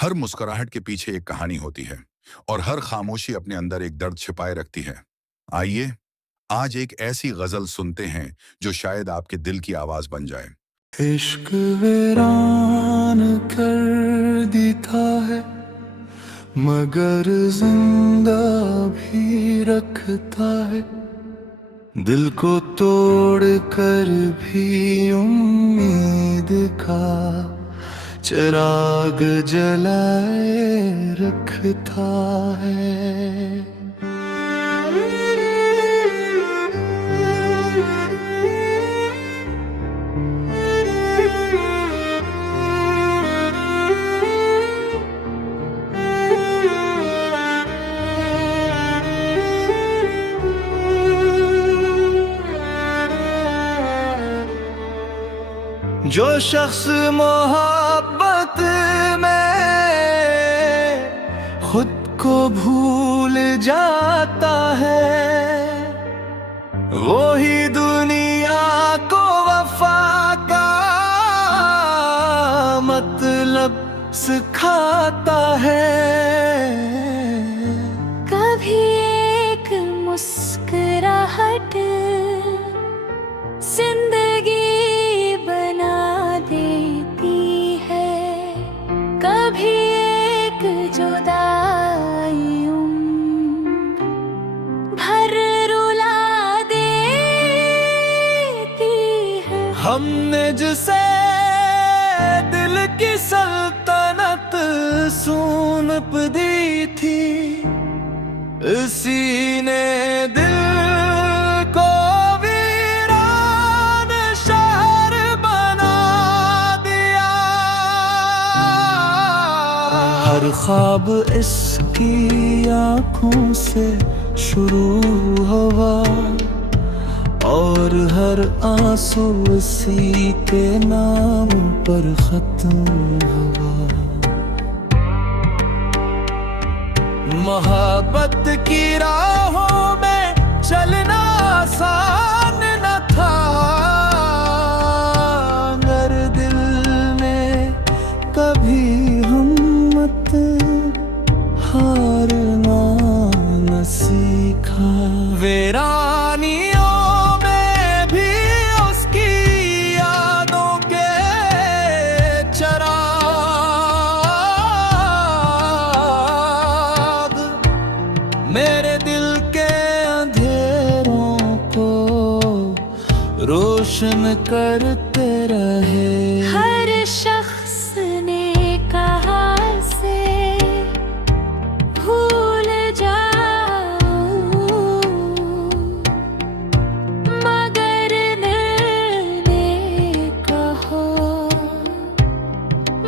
हर मुस्कुराहट के पीछे एक कहानी होती है और हर खामोशी अपने अंदर एक दर्द छिपाए रखती है। आइए आज एक ऐसी गजल सुनते हैं जो शायद आपके दिल की आवाज बन जाए। इश्क वीरान कर देता है मगर जिंदा भी रखता है। दिल को तोड़ कर भी उम्मीद का चिराग जलाए रखता है। जो शख्स मोहब्बत में खुद को भूल जाता है, वो ही दुनिया को वफा का मतलब सिखाता है। कभी एक मुस्कुराहट जिंदगी बना देती है, कभी एक जुदाई उम्र भर रुला देती है। हमने जिसे दिल की सल्तनत सौंप दी थी, इसी ने दिल को वीरान शहर बना दिया। हर ख्वाब इसकी आंखों से शुरू हुआ और हर आंसू इसी के नाम पर खत्म हुआ। मोहब्बत की राहों में चलना आसान न था, मगर दिल ने कभी हिम्मत हारना न सीखा। वीरानियों में भी उसकी यादों के चिराग मेरे दिल के अंधेरों को रोशन करते रहे। हर शख्स ने कहा से भूल जाऊं, मगर दिल ने कहो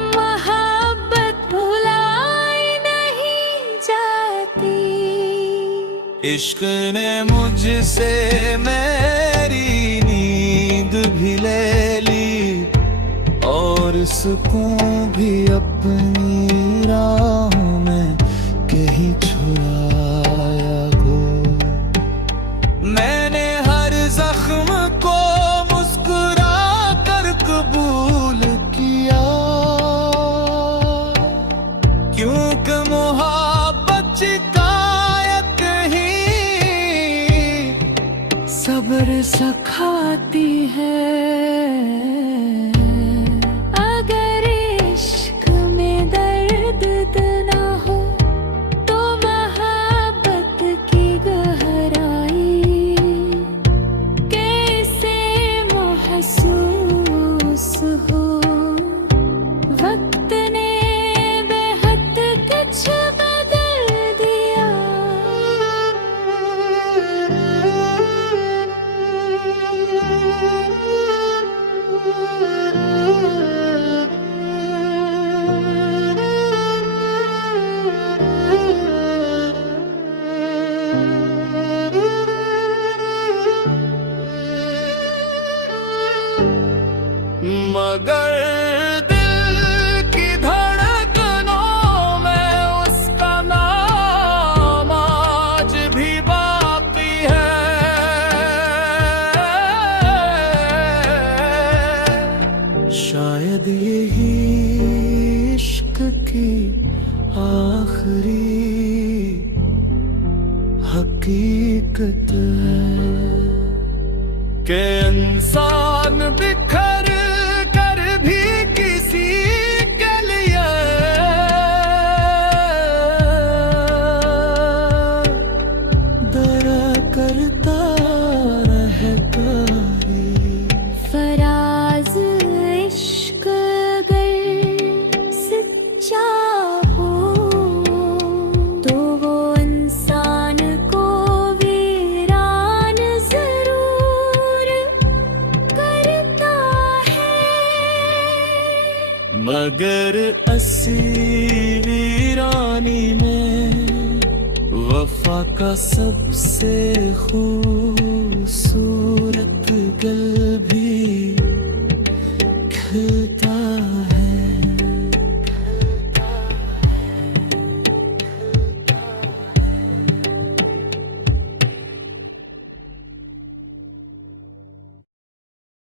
मोहब्बत भुलाई नहीं जाती। इश्क ने मुझसे मेरी नींद भी ले ली और सुकून भी अपनी राहों में कहीं छुड़ाया हो। मैंने हर जख्म को मुस्कुरा कर कबूल किया, क्योंकि मोहब्बत शिकायत ही सब्र सिखाती है। अगर इश्क में दर्द ना हो तो मोहब्बत की गहराई कैसे महसूस हो। वक्त ने बेहद कुछ बदल दिया। मगर दिल की धड़कनों में उस आखिरी हकीकत है कि इंसान बिखर कर भी किसी के लिए दया करता रहता है। फराज इश्क अगर सच्चा हो तो वो इंसान को वीरान जरूर करता है। मगर असी वीरानी में वफा का सबसे खूबसूरत गल भी